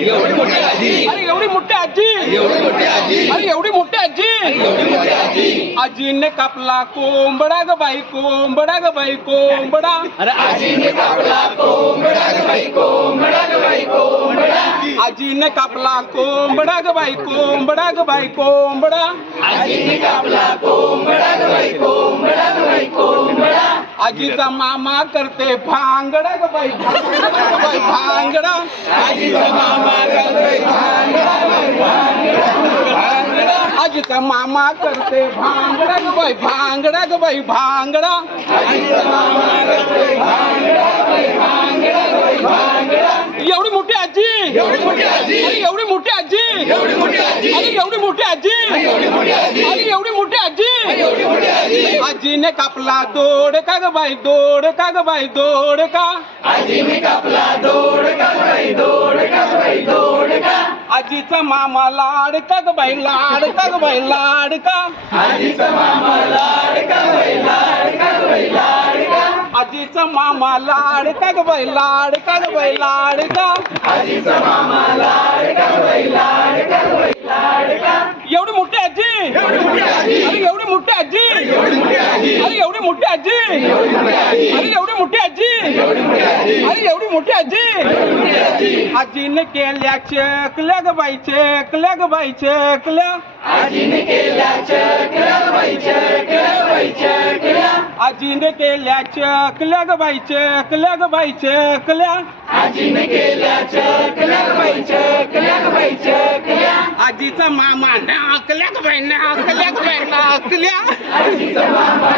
एवढी मोठी आजी, अरे एवढी मोठी आजी, एवढी मोठी आजी, अरे एवढी मोठी आजी, एवढी मोठी आजी. आजीने कापला कोंबडा ग बाई, कोंबडा ग बाई, कोंबडा. अरे आजीने कापला कोंबडा ग बाई, कोंबडा ग बाई, कोंबडा. आजीने कापला कोंबडा ग बाई, कोंबडा ग बाई, कोंबडा. आजीने कापला कोंबडा ग बाई, कोंबडा ग बाई, कोंबडा. आजीचा मामा करते भांगडा ग बाई, भांगडा ग बाई, भांगडा. आजीचा मामा करतोय भांगडा बाई, भांगडा, भांगडा. आजीचा मामा करते भांगडा ग बाई, भांगडा ग बाई, भांगडा. आजीचा मामा करतोय भांगडा बाई, भांगडा बाई, भांगडा. एवढी मोठी आजी, एवढी मोठी आजी, अरे एवढी मोठी आजी, एवढी मोठी आजी, अरे एवढी मोठी आजी, एवढी मोठी आजी, अरे एवढी मोठी आजी. एवढी मोठी आजी. आजीने कापला दोडका ग बाई, दोडका ग बाई, दोडका. आजीने कापला दोडका बाई, दोडका बाई, दोडका. आजीचा मामा लाडका ग बाई, लाडका ग बाई, लाडका. आजीचा मामा लाडका बाई, लाडका बाई, लाडका. आजीचा मामा लाडका ग बाई, लाडका ग बाई, लाडका. आजीचा मामा लाडका बाई, लाडका बाई, लाडका. एवढी मोठी आजी, एवढी मोठी आजी, अरे एवढी मोठी आजी, एवढी मोठी आजी, अरे एवढी मोठी आजी, एवढी मोठी आजी, अरे एवढी मोठी आजी, एवढी मोठी आजी, अरे एवढी मोठी आजी. एवढी मोठी आजी. आजीने केल्या चकल्या ग बाई, चकल्या ग बाई, चकल्या. आजीने केल्या चकल्या बाई, चकल्या बाई, चकल्या. आजीने केल्या चकल्या ग बाई, चकल्या ग बाई, चकल्या. आजीने केल्या चकल्या बाई, चकल्या बाई, चकल्या. आजीचा मामा नाकल्या ग बाई, नाकल्या ग बाई, नाकल्या. आजीचा मामा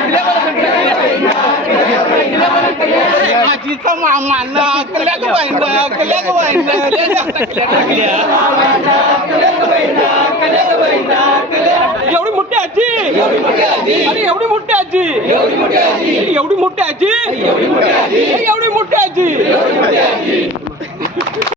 आजीचा मामा नाकल्या ग बाई, नाकल्या ग बाई, नाकल्या. एवढी मोठी आजी, एवढी मोठी आजी, अरे एवढी मोठी आजी, एवढी मोठी आजी, एवढी मोठी आजी, एवढी मोठी आजी, एवढी मोठी आजी. एवढी मोठी आजी.